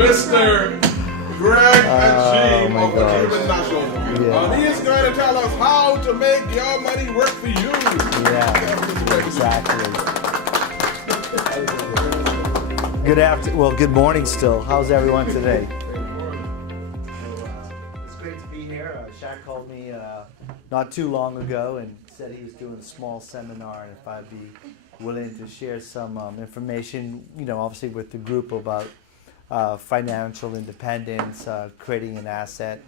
Mr. Greg Ageeb my of gosh. Ageeb International. Yeah. He is going to tell us how to make your money work for you. Yeah, exactly. Good morning still. How's everyone today? It's great to be here. Shaq called me not too long ago and said he was doing a small seminar and if I'd be willing to share some information, obviously with the group about financial independence, creating an asset.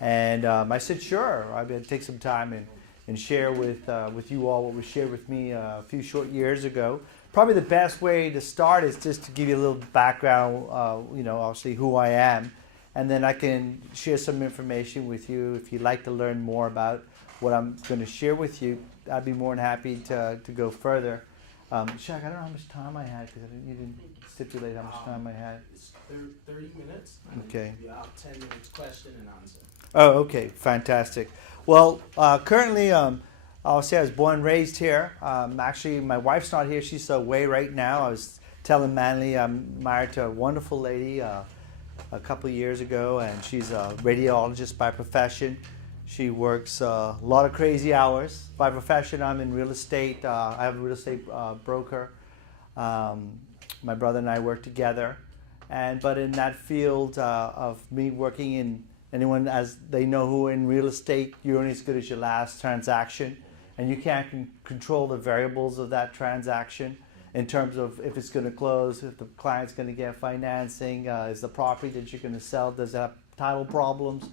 And I said, sure, I'm going to take some time and share with you all what was shared with me a few short years ago. Probably the best way to start is just to give you a little background, obviously who I am, and then I can share some information with you. If you'd like to learn more about what I'm going to share with you, I'd be more than happy to go further. Shaq, I don't know how much time I had because you didn't stipulate how much time I had. It's 30 minutes. Okay. About 10 minutes question and answer. Oh, okay, fantastic. Well, currently, I'll say I was born and raised here. Actually, my wife's not here; she's away right now. I was telling Manley I'm married to a wonderful lady a couple of years ago, and she's a radiologist by profession. She works a lot of crazy hours. By profession, I'm in real estate. I have a real estate broker. My brother and I work together, but in that field of me working in anyone, as they know who in real estate, you're only as good as your last transaction, and you can't control the variables of that transaction in terms of if it's going to close, if the client's going to get financing, is the property that you're going to sell, does it have title problems,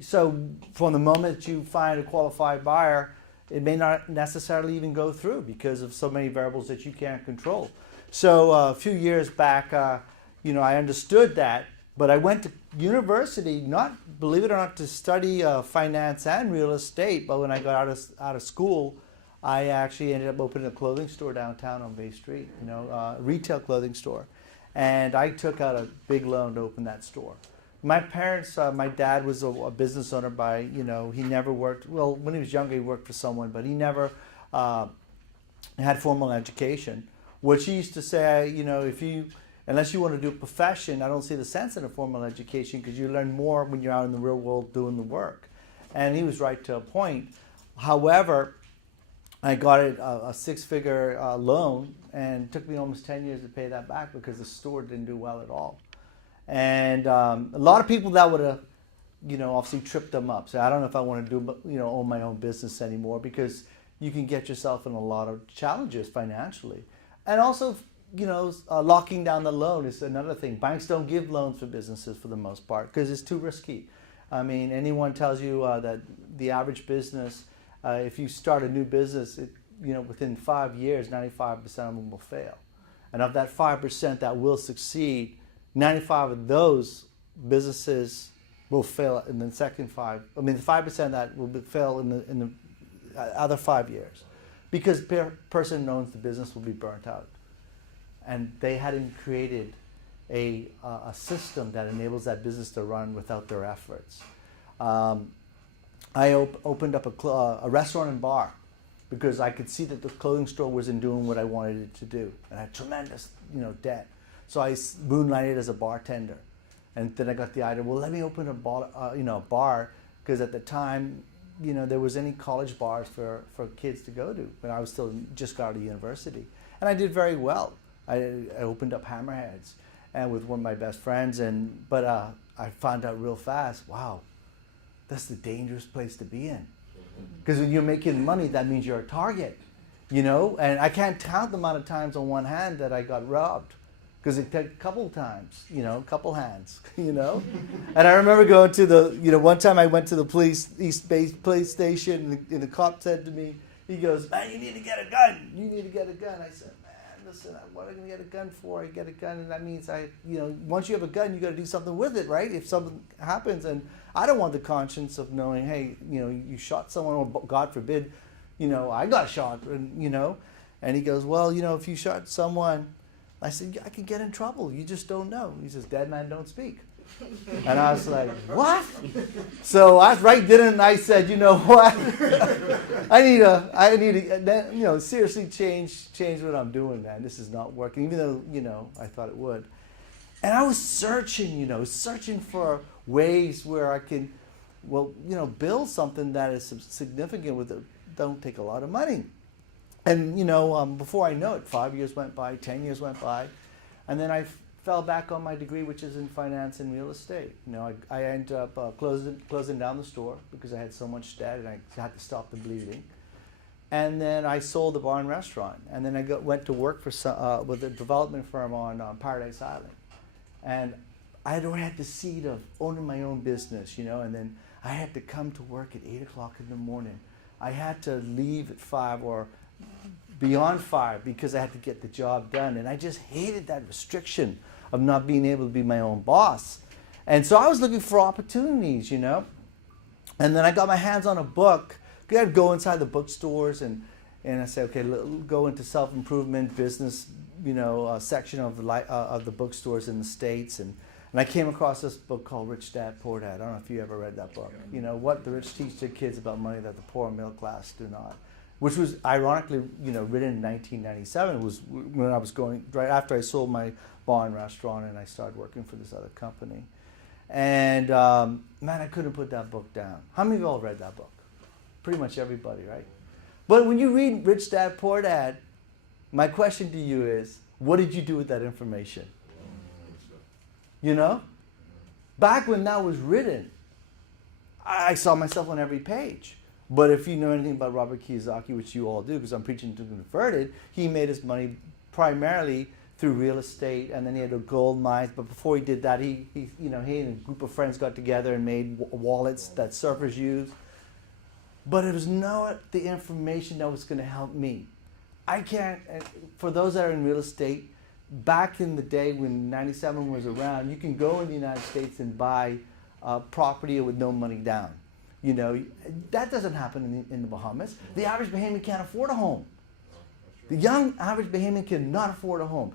so from the moment that you find a qualified buyer, it may not necessarily even go through because of so many variables that you can't control. So a few years back, I understood that. But I went to university, not, believe it or not, to study finance and real estate. But when I got out of school, I actually ended up opening a clothing store downtown on Bay Street, a retail clothing store. And I took out a big loan to open that store. My parents, my dad was a business owner he never worked, well, when he was younger he worked for someone, but he never had formal education. Which he used to say, unless you want to do a profession, I don't see the sense in a formal education because you learn more when you're out in the real world doing the work. And he was right to a point. However, I got a six-figure loan and it took me almost 10 years to pay that back because the store didn't do well at all. And a lot of people that would have, obviously tripped them up. So I don't know if I want to do, own my own business anymore because you can get yourself in a lot of challenges financially. And also, locking down the loan is another thing. Banks don't give loans for businesses for the most part because it's too risky. I mean, anyone tells you that the average business, if you start a new business, within 5 years, 95% of them will fail. And of that 5% that will succeed, 95 of those businesses will fail in the second five. I mean, the 5% that will fail in the other 5 years, because the person who owns the business will be burnt out. And they hadn't created a system that enables that business to run without their efforts. I opened up a restaurant and bar because I could see that the clothing store wasn't doing what I wanted it to do, and I had tremendous, debt. So I moonlighted as a bartender, and then I got the idea. Well, let me open a bar, because at the time, there was any college bars for kids to go to when I was still just got out of university, and I did very well. I opened up Hammerheads, and with one of my best friends, but I found out real fast, wow, that's the dangerous place to be in, because when you're making money, that means you're a target, and I can't count the amount of times on one hand that I got robbed, because it took a couple times, a couple hands, And I remember going to one time I went to the East Bay police station, and the cop said to me, he goes, "Man, you need to get a gun. You need to get a gun." I said, listen, what am I going to get a gun for? I get a gun, and that means once you have a gun, you got to do something with it, right? If something happens, and I don't want the conscience of knowing, hey, you shot someone, or God forbid, I got shot, and he goes, well, if you shot someone, I said, I could get in trouble. You just don't know. He says, dead man don't speak. And I was like, what? So I was right then and I said, you know what? I need to, seriously change what I'm doing, man. This is not working, even though, I thought it would. And I was searching, searching for ways where I can, build something that is significant with it. Don't take a lot of money. And, before I know it, 5 years went by, 10 years went by, and then I fell back on my degree, which is in finance and real estate. I ended up closing down the store because I had so much debt and I had to stop the bleeding. And then I sold the bar and restaurant. And then I went to work for with a development firm on Paradise Island. And I had already had the seed of owning my own business, and then I had to come to work at 8 o'clock in the morning. I had to leave at 5 or beyond 5 because I had to get the job done. And I just hated that restriction of not being able to be my own boss. And so I was looking for opportunities, And then I got my hands on a book. I'd go inside the bookstores and I said, okay, go into self-improvement business, section of the bookstores in the States. And I came across this book called Rich Dad, Poor Dad. I don't know if you ever read that book. What the rich teach their kids about money that the poor and middle class do not. Which was ironically, written in 1997. It was when I was going, right after I sold my bar and restaurant and I started working for this other company. And man, I couldn't put that book down. How many of you all read that book? Pretty much everybody, right? But when you read Rich Dad, Poor Dad, my question to you is, what did you do with that information? Back when that was written, I saw myself on every page. But if you know anything about Robert Kiyosaki, which you all do, because I'm preaching to the converted, he made his money primarily through real estate, and then he had a gold mines. But before he did that, he and a group of friends got together and made wallets that surfers use. But it was not the information that was going to help me. I can't, for those that are in real estate, back in the day when 97 was around, you can go in the United States and buy property with no money down. That doesn't happen in the Bahamas. The average Bahamian can't afford a home. The young average Bahamian cannot afford a home.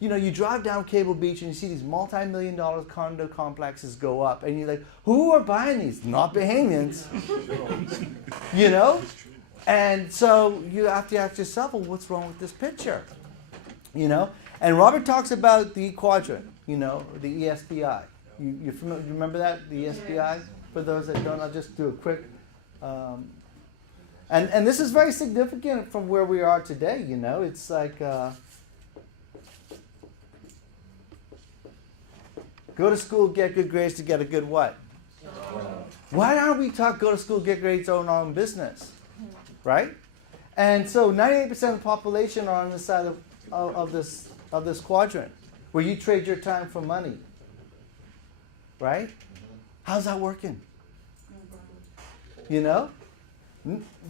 You drive down Cable Beach and you see these multi-million-dollar condo complexes go up, and you're like, who are buying these? Not Bahamians. And so you have to ask yourself, well, what's wrong with this picture? And Robert talks about the quadrant, the ESBI. You remember that, the ESBI? For those that don't, I'll just do a quick. And this is very significant from where we are today. It's like go to school, get good grades to get a good what? Why aren't we taught go to school, get grades, own our own business, right? And so 98% of the population are on the side of this quadrant, where you trade your time for money, right? How's that working?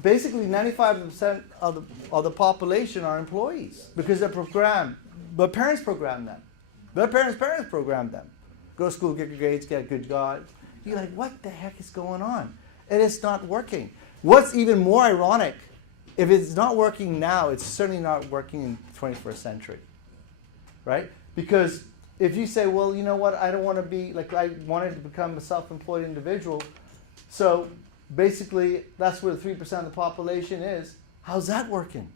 Basically 95% of the population are employees because they're programmed. But parents program them. Their parents program them. Go to school, get good grades, get a good job. You're like, what the heck is going on? And it's not working. What's even more ironic, if it's not working now, it's certainly not working in the 21st century, right? Because if you say, well, you know what, I don't want to be, I wanted to become a self-employed individual, so basically that's where the 3% of the population is. How's that working?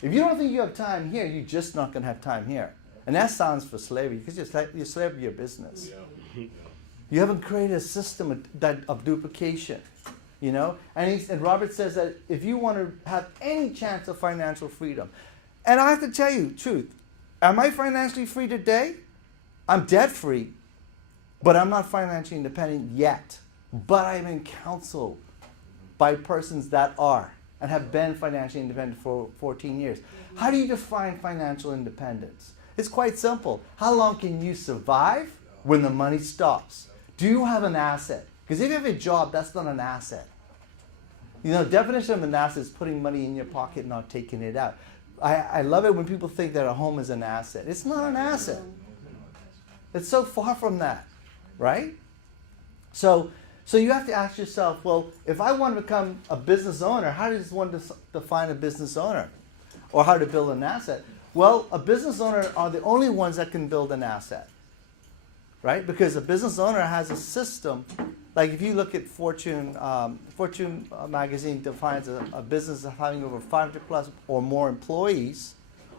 If you don't think you have time here, you're just not going to have time here. And that sounds for slavery, because you're slave to your business. You haven't created a system of duplication, And Robert says that if you want to have any chance of financial freedom, and I have to tell you the truth, am I financially free today? I'm debt free, but I'm not financially independent yet. But I'm in counsel by persons that are and have been financially independent for 14 years. How do you define financial independence? It's quite simple. How long can you survive when the money stops? Do you have an asset? Because if you have a job, that's not an asset. Definition of an asset is putting money in your pocket, not taking it out. I love it when people think that a home is an asset. It's not an asset. It's so far from that, right? So you have to ask yourself, well, if I want to become a business owner, how does one define a business owner? Or how to build an asset? Well, a business owner are the only ones that can build an asset, right? Because a business owner has a system. Like if you look at Fortune magazine defines a business as having over 500 plus or more employees,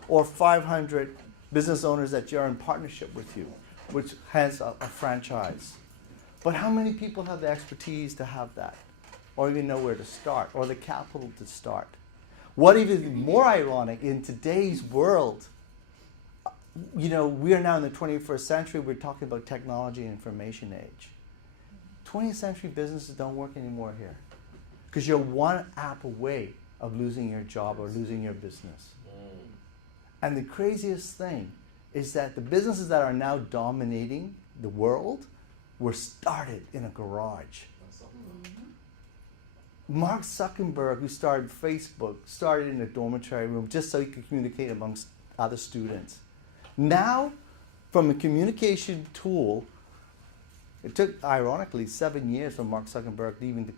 or 500 business owners that are in partnership with you, which has a franchise. But how many people have the expertise to have that, or even know where to start, or the capital to start? What even more ironic, in today's world, we are now in the 21st century, we're talking about technology and information age. 20th century businesses don't work anymore here, because you're one app away of losing your job or losing your business. And the craziest thing is that the businesses that are now dominating the world were started in a garage. Mark Zuckerberg, who started Facebook, started in a dormitory room just so he could communicate amongst other students. Now, from a communication tool, it took, ironically, 7 years for Mark Zuckerberg to even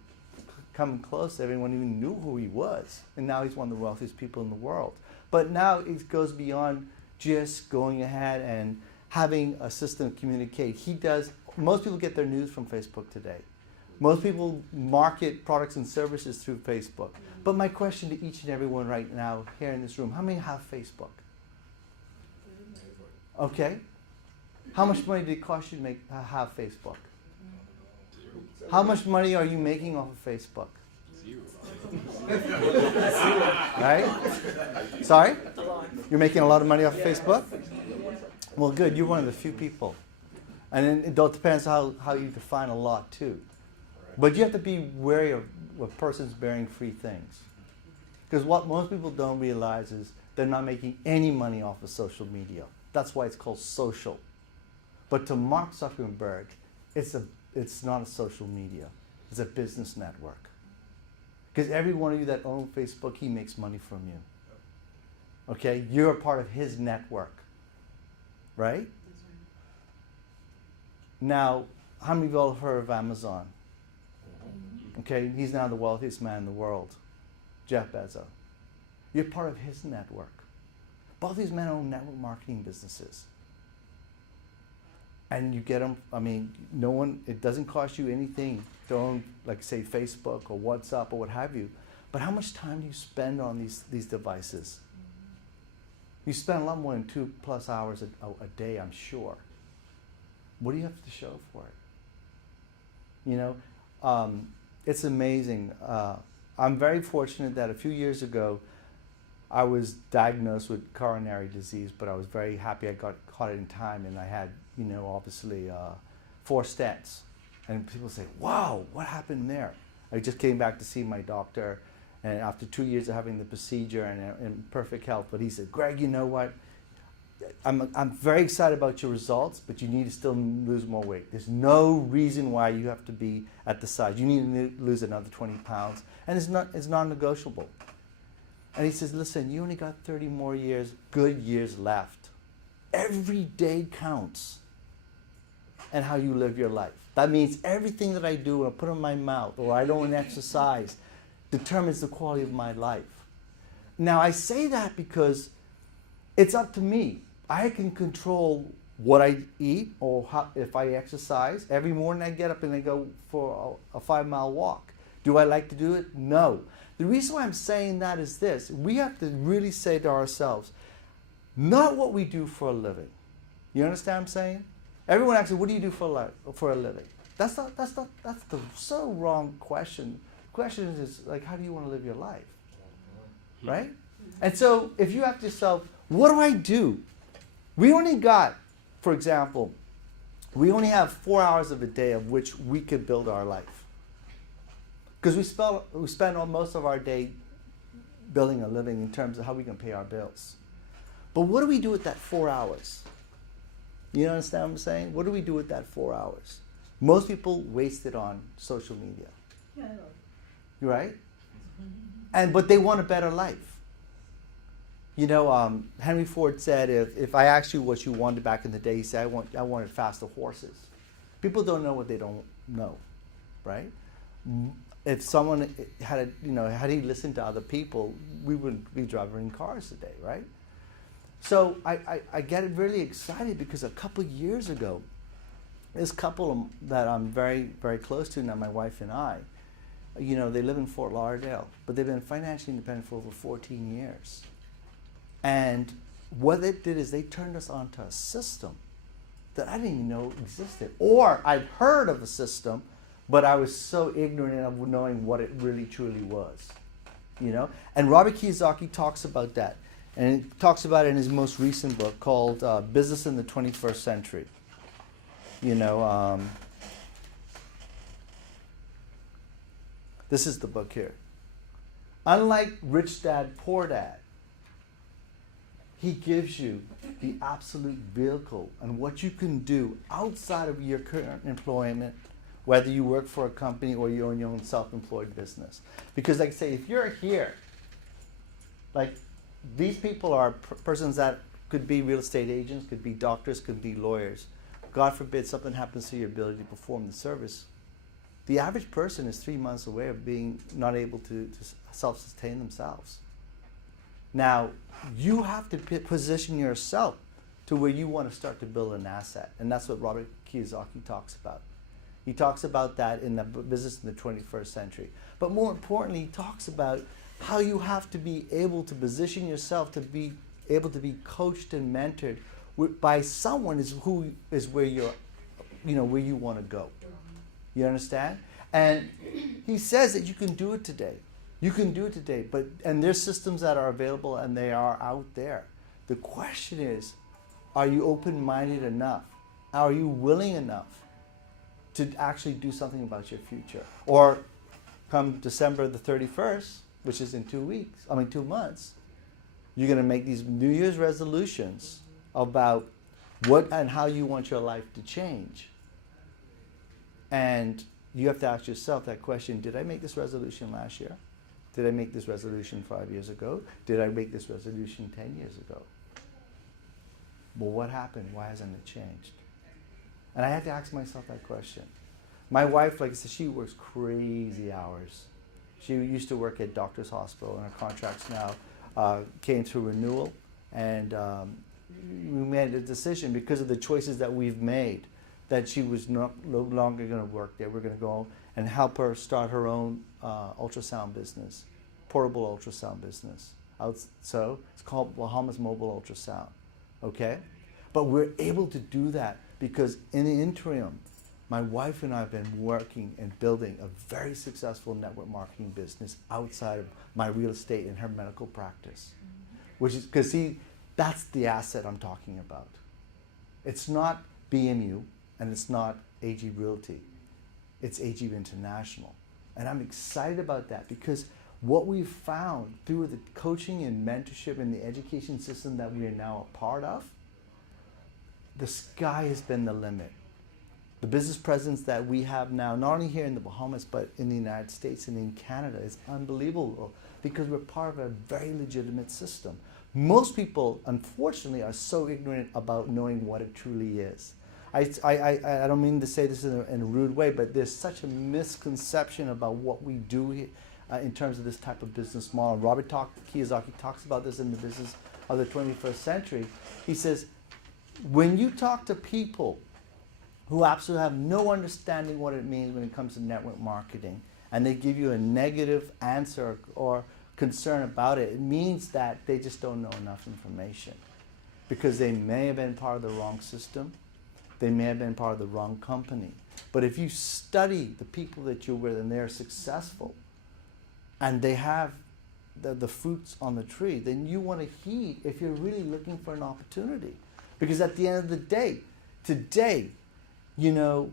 come close. Everyone even knew who he was. And now he's one of the wealthiest people in the world. But now it goes beyond just going ahead and having a system to communicate. Most people get their news from Facebook today. Most people market products and services through Facebook. But my question to each and everyone right now here in this room, how many have Facebook? Okay. How much money did it cost you to have Facebook? How much money are you making off of Facebook? Right? Sorry? You're making a lot of money off of Facebook? Well, good. You're one of the few people. And then it depends how you define a lot, too. But you have to be wary of persons bearing free things. Because what most people don't realize is they're not making any money off of social media. That's why it's called social. But to Mark Zuckerberg, it's not a social media. It's a business network. Because every one of you that own Facebook, he makes money from you. Okay? You're a part of his network. Right? Now, how many of you all have heard of Amazon? Okay, he's now the wealthiest man in the world. Jeff Bezos. You're part of his network. Both these men own network marketing businesses. And you get them, it doesn't cost you anything to own, like say, Facebook or WhatsApp or what have you. But how much time do you spend on these devices? You spend a lot more than 2+ hours a day, I'm sure. What do you have to show for it? It's amazing. I'm very fortunate that a few years ago, I was diagnosed with coronary disease, but I was very happy I caught it in time, and I had, obviously 4 stents. And people say, wow, what happened there? I just came back to see my doctor, and after 2 years of having the procedure and in perfect health, but he said, Greg, you know what? I'm very excited about your results, but you need to still lose more weight. There's no reason why you have to be at the size. You need to lose another 20 pounds, and it's non-negotiable. And he says, listen, you only got 30 more good years left. Every day counts and how you live your life. That means everything that I do, or put in my mouth, or I don't exercise, determines the quality of my life. Now, I say that because it's up to me. I can control what I eat or if I exercise. Every morning I get up and I go for a 5-mile walk. Do I like to do it? No. The reason why I'm saying that is this. We have to really say to ourselves, not what we do for a living. You understand what I'm saying? Everyone asks, what do you do for a living? That's the so wrong question. The question is like, how do you want to live your life? Right? And so if you ask yourself, what do I do? We only got, for example, we only have 4 hours of a day of which we could build our life. Because we spend most of our day building a living in terms of how we can pay our bills. But what do we do with that 4 hours? You understand what I'm saying? What do we do with that 4 hours? Most people waste it on social media. Yeah, I know. Right? But they want a better life. Henry Ford said, if I asked you what you wanted back in the day, he said, I wanted faster horses. People don't know what they don't know, right? If someone had he listened to other people, we wouldn't be driving cars today, right? So I get really excited because a couple years ago, this couple that I'm very, very close to now, my wife and I, they live in Fort Lauderdale, but they've been financially independent for over 14 years. And what they did is they turned us onto a system that I didn't even know existed. Or I'd heard of a system, but I was so ignorant of knowing what it really truly was. You know? And Robert Kiyosaki talks about that. And he talks about it in his most recent book called Business in the 21st Century. You know, this is the book here. Unlike Rich Dad, Poor Dad, he gives you the absolute vehicle and what you can do outside of your current employment, whether you work for a company or you own your own self-employed business. Because like I say, if you're here, like these people are persons that could be real estate agents, could be doctors, could be lawyers. God forbid something happens to your ability to perform the service. The average person is 3 months away of being not able to self-sustain themselves. Now, you have to position yourself to where you want to start to build an asset. And that's what Robert Kiyosaki talks about. He talks about that in the Business in the 21st Century. But more importantly, he talks about how you have to be able to position yourself to be able to be coached and mentored by someone who is where you're, you know, where you want to go. You understand? And he says that you can do it today. You can do it today, and there's systems that are available and they are out there. The question is, are you open-minded enough? Are you willing enough to actually do something about your future? Or come December the 31st, which is in 2 months, you're going to make these New Year's resolutions about what and how you want your life to change. And you have to ask yourself that question, did I make this resolution last year? Did I make this resolution 5 years ago? Did I make this resolution 10 years ago? Well, what happened? Why hasn't it changed? And I had to ask myself that question. My wife, like I said, she works crazy hours. She used to work at Doctor's Hospital, and her contracts now came to renewal. And we made a decision because of the choices that we've made that she was no longer going to work there. We're going to go and help her start her own ultrasound business, portable ultrasound business. So it's called Bahamas Mobile Ultrasound, okay? But we're able to do that because in the interim, my wife and I have been working and building a very successful network marketing business outside of my real estate and her medical practice. Which is, because see, that's the asset I'm talking about. It's not BMU and it's not Ageeb Realty. It's Ageeb International. And I'm excited about that because what we've found through the coaching and mentorship and the education system that we are now a part of, the sky has been the limit. The business presence that we have now, not only here in the Bahamas, but in the United States and in Canada is unbelievable because we're part of a very legitimate system. Most people, unfortunately, are so ignorant about knowing what it truly is. I don't mean to say this in a rude way, but there's such a misconception about what we do in terms of this type of business model. Robert Kiyosaki talks about this in the Business of the 21st Century. He says, when you talk to people who absolutely have no understanding what it means when it comes to network marketing, and they give you a negative answer or concern about it, it means that they just don't know enough information. Because they may have been part of the wrong system, they may have been part of the wrong company. But if you study the people that you're with and they're successful, and they have the fruits on the tree, then you want to heed if you're really looking for an opportunity. Because at the end of the day, today, you know,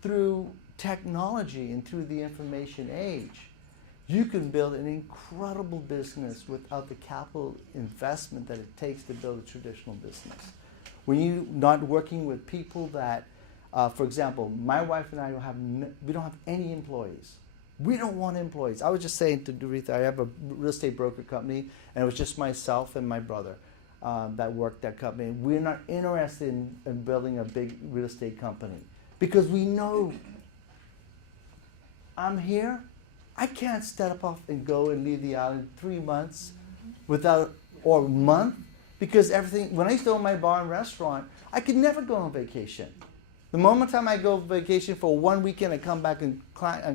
through technology and through the information age, you can build an incredible business without the capital investment that it takes to build a traditional business. When you're not working with people that, for example, my wife and I we don't have any employees. We don't want employees. I was just saying to Doretha, I have a real estate broker company, and it was just myself and my brother that worked that company. We're not interested in building a big real estate company because we know I'm here. I can't step off and go and leave the island 3 months or a month because everything, when I used to own my bar and restaurant, I could never go on vacation. The moment time I go on vacation for 1 weekend, I come back and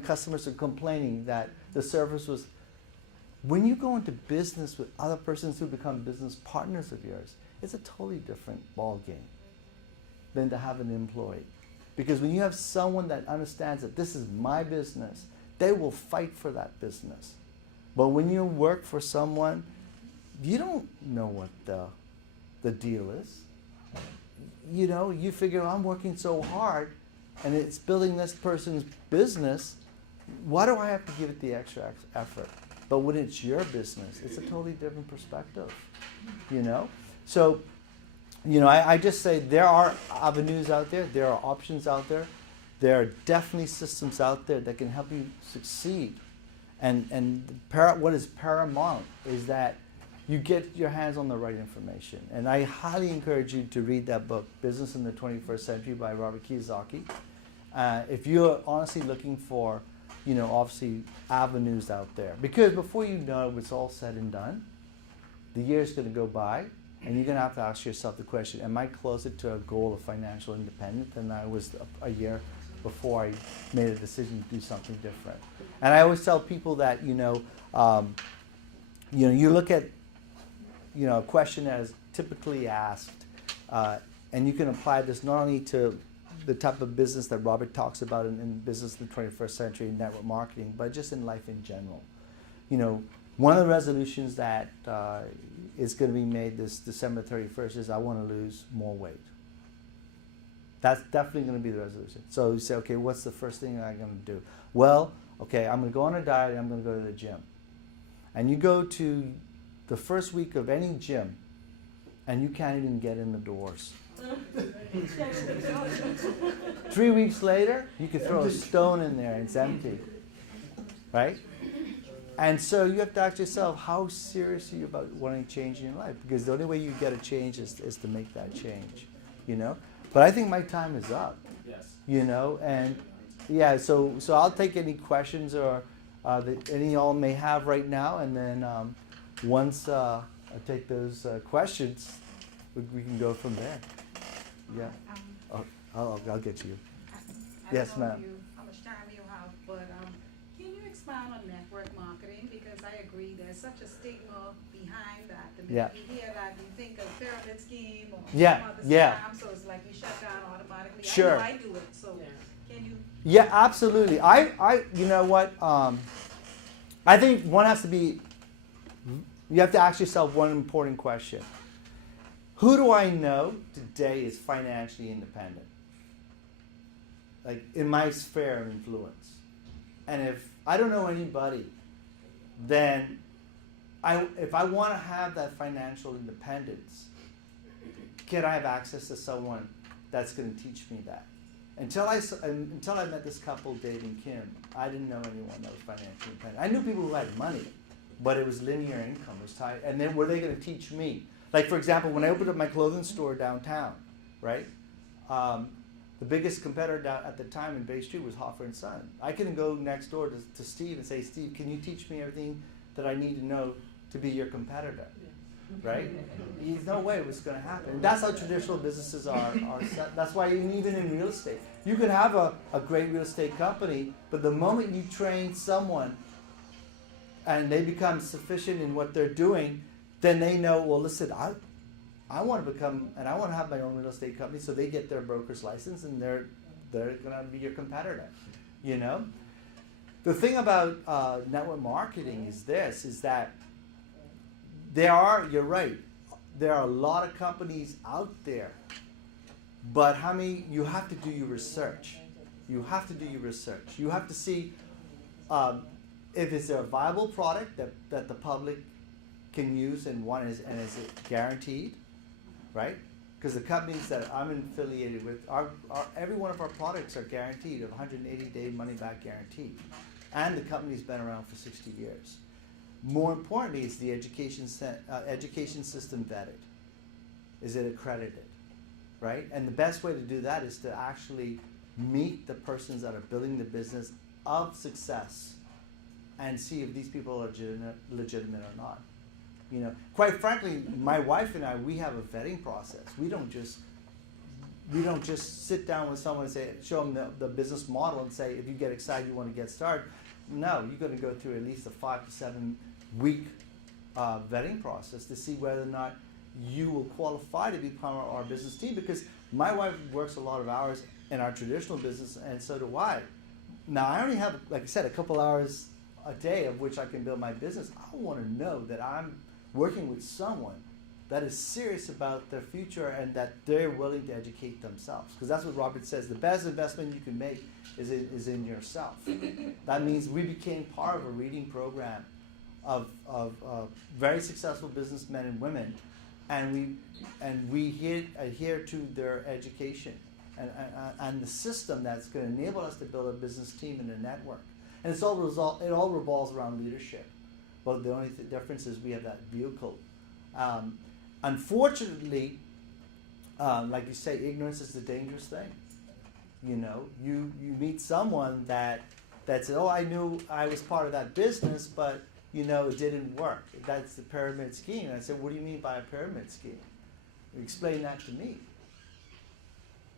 customers are complaining that the service was, When you go into business with other persons who become business partners of yours, it's a totally different ball game than to have an employee. Because when you have someone that understands that this is my business, they will fight for that business. But when you work for someone, you don't know what the deal is. You know, you figure, I'm working so hard and it's building this person's business. Why do I have to give it the extra effort? But when it's your business, it's a totally different perspective, you know? So, you know, I just say there are avenues out there, there are options out there, there are definitely systems out there that can help you succeed. And what is paramount is that you get your hands on the right information. And I highly encourage you to read that book, Business in the 21st Century by Robert Kiyosaki. If you're honestly looking for, you know, obviously avenues out there. Because before you know it's all said and done, the year's going to go by, and you're going to have to ask yourself the question, am I closer to a goal of financial independence than I was a year before I made a decision to do something different? And I always tell people that, you know, you look at, you know, a question that is typically asked, and you can apply this not only to the type of business that Robert talks about in business in the 21st century, network marketing, but just in life in general. You know, one of the resolutions that is going to be made this December 31st is I want to lose more weight. That's definitely going to be the resolution. So you say, okay, what's the first thing I'm going to do? Well, okay, I'm going to go on a diet and I'm going to go to the gym. And you go to the first week of any gym and you can't even get in the doors. 3 weeks later, you could throw a stone in there and it's empty. Right? And so you have to ask yourself, how serious are you about wanting to change in your life? Because the only way you get a change is to make that change. You know? But I think my time is up. Yes. You know, and yeah, so I'll take any questions or that any of y'all may have right now, and then once I take those questions, we can go from there. Yeah. I'll get you. Yes, ma'am. How much time you have, but can you expound on network marketing? Because I agree there's such a stigma behind that. The minute you hear that, you think of pyramid scheme or some other scam, so it's like you shut down automatically. Sure. I know I do it, so can you? Yeah, absolutely. I you know what? I think one has to be, you have to ask yourself one important question. Who do I know today is financially independent? Like in my sphere of influence. And if I don't know anybody, then if I want to have that financial independence, can I have access to someone that's going to teach me that? Until I met this couple, Dave and Kim, I didn't know anyone that was financially independent. I knew people who had money, but it was linear income. It was tied. And then were they going to teach me? Like, for example, when I opened up my clothing store downtown, right? The biggest competitor down at the time in Bay Street was Hoffer & Son. I couldn't go next door to Steve and say, Steve, can you teach me everything that I need to know to be your competitor? Right? There's no way it was going to happen. And that's how traditional businesses are set. That's why even in real estate, you could have a great real estate company, but the moment you train someone and they become sufficient in what they're doing, then they know, well, listen, I want to become, and I want to have my own real estate company, so they get their broker's license and they're going to be your competitor, you know? The thing about network marketing is that you're right, there are a lot of companies out there, but you have to do your research. You have to do your research. You have to see if it's a viable product that the public can use and is it guaranteed, right? Because the companies that I'm affiliated with, every one of our products are guaranteed, a 180-day money-back guarantee. And the company's been around for 60 years. More importantly, is the education system vetted? Is it accredited, right? And the best way to do that is to actually meet the persons that are building the business of success and see if these people are legitimate or not. You know, quite frankly, my wife and I, we have a vetting process. We don't just sit down with someone and show them the business model and say, if you get excited, you want to get started. No, you're going to go through at least a 5 to 7 week vetting process to see whether or not you will qualify to be part of our business team, because my wife works a lot of hours in our traditional business, and so do I. Now, I only have, like I said, a couple hours a day of which I can build my business. I want to know that I'm working with someone that is serious about their future and that they're willing to educate themselves. Because that's what Robert says, the best investment you can make is in yourself. That means we became part of a reading program of very successful businessmen and women, and we adhere to their education and the system that's going to enable us to build a business team and a network. And it all revolves around leadership. But the only difference is we have that vehicle. Unfortunately, like you say, ignorance is a dangerous thing. You know, you meet someone that said, "Oh, I knew I was part of that business, but you know it didn't work. That's the pyramid scheme." And I said, "What do you mean by a pyramid scheme? Explain that to me."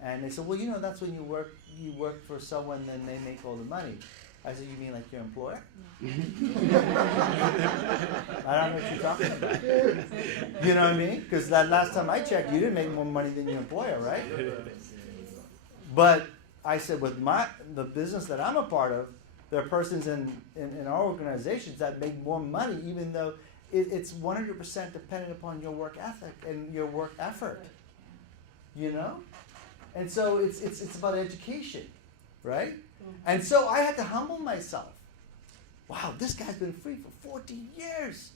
And they said, "Well, you know, that's when you work for someone, then they make all the money." I said, "You mean like your employer?" I don't know what you're talking about. You know what I mean? Because that last time I checked, you didn't make more money than your employer, right? But I said, with the business that I'm a part of, there are persons in our organizations that make more money, even though it's 100% dependent upon your work ethic and your work effort. You know? And so it's about education, right? And so I had to humble myself. Wow, this guy's been free for 14 years.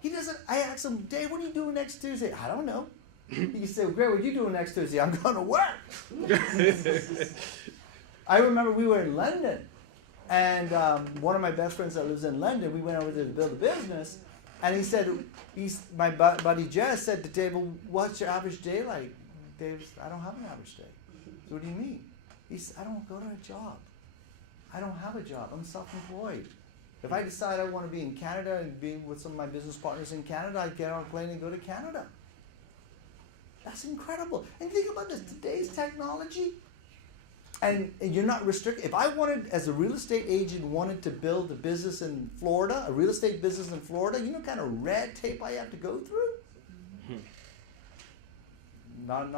He doesn't. I asked him, "Dave, what are you doing next Tuesday?" "I don't know." He said, "Greg, what are you doing next Tuesday?" "I'm going to work." I remember we were in London, and one of my best friends that lives in London, we went over there to build a business, and he said, my buddy Jess said to Dave, "Well, what's your average day like?" Dave said, "I don't have an average day." So, "What do you mean?" He said, "I don't go to a job. I don't have a job. I'm self-employed. If I decide I want to be in Canada and be with some of my business partners in Canada, I get on a plane and go to Canada." That's incredible. And think about this, today's technology, and you're not restricted. If I wanted, as a real estate agent, wanted to build a business in Florida, a real estate business in Florida, you know what kind of red tape I have to go through? Not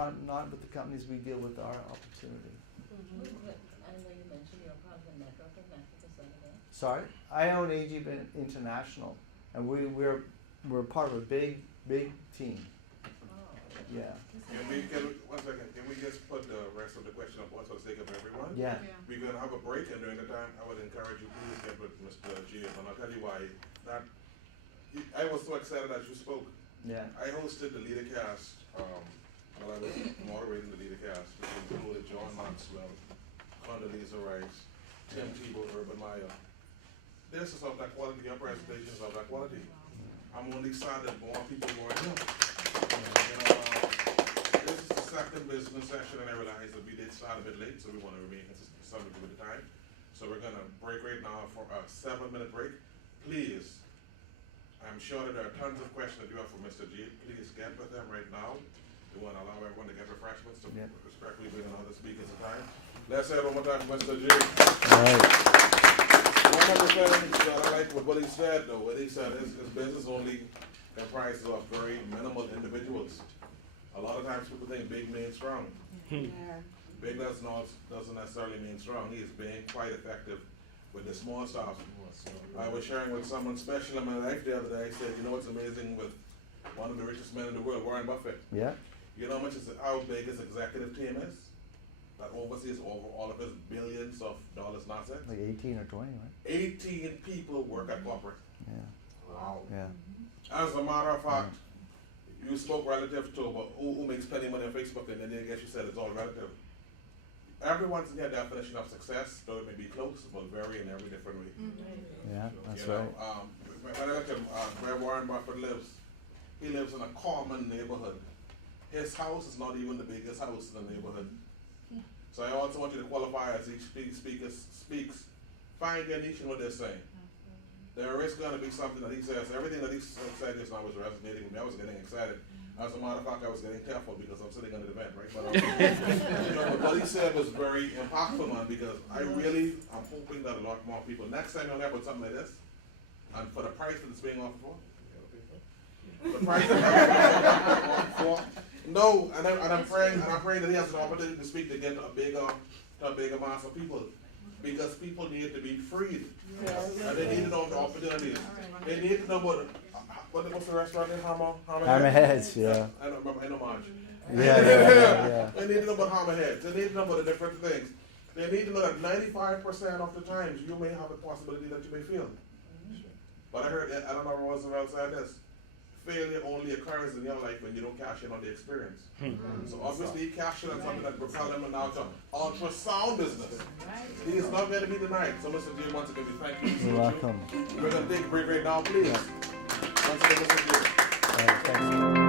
with the companies we deal with, our opportunity. I know you mentioned you're part of the network of Mexico City. Sorry? I own Ageeb International, and we're part of a big team. Oh. Yeah. Can we just put the rest of the question up for the sake of everyone? Yeah. We're going to have a break, and during the time, I would encourage you please get with Mr. Ageeb, and I'll tell you why. I was so excited as you spoke. Yeah. I hosted the LeaderCast while I was moderating the LeaderCast, which included John Maxwell, Condoleezza Rice, Tim Tebow, Urban Meyer. This is of that quality. Your presentations of that quality. I'm only sad that more people weren't here. This is the second business session, and I realize that we did start a bit late, so we want to remain consistent with the time. So we're going to break right now for a 7-minute break. Please, I'm sure that there are tons of questions that you have for Mr. G. Please get with them right now. We want to allow everyone to get refreshments to respectfully bring in other speakers in time. Let's say it one more time for Mr. G. One of the things that I like what he said, though, what he said, his business only comprises of very minimal individuals. A lot of times people think big means strong. Big doesn't necessarily mean strong. He is being quite effective with the small stuff. I was sharing with someone special in my life the other day. I said, you know what's amazing with one of the richest men in the world, Warren Buffett? Yeah. You know how big his executive team is? That oversees over all of his billions of dollars and assets? Like 18 or 20, right? 18 people work at corporate. Yeah. Wow. Yeah. As a matter of fact, you spoke relative to about who makes plenty of money on Facebook, and then I guess you said it's all relative. Everyone's in their definition of success, though it may be close, will vary in every different way. Yeah, that's You know, right. when I look at where Warren Buffett lives, he lives in a common neighborhood. His house is not even the biggest house in the neighborhood. So I also want you to qualify as each speaker speaks. Find your niche in what they're saying. There is going to be something that he says. Everything that he said just now was resonating with me. I was getting excited. As a matter of fact, I was getting careful because I'm sitting under the vent, right? But you know, what he said was very impactful, man, because I'm hoping that a lot more people, next time you'll have with something like this, And for the price that it's being offered for, the price that it's being offered for, no, and I'm praying that he has an opportunity to speak to get a bigger mass of people. Because people need to be freed. And they need to know the opportunities. They need to know what's the restaurant name? Hammerheads, yeah. I don't remember, I know Marge. Yeah. They need to know about hammerheads. They need to know about the different things. They need to know that 95% of the times you may have a possibility that you may fail. But I heard, I don't know if Roosevelt said this, failure only occurs in your life when you don't cash in on the experience. So obviously he cashed in on something that propelled him now to ultrasound business. He is not going to be denied. So Mr. J, once again, we thank you. You're welcome. We're going to take a break right now, please. Once again, Mr. J. Thanks.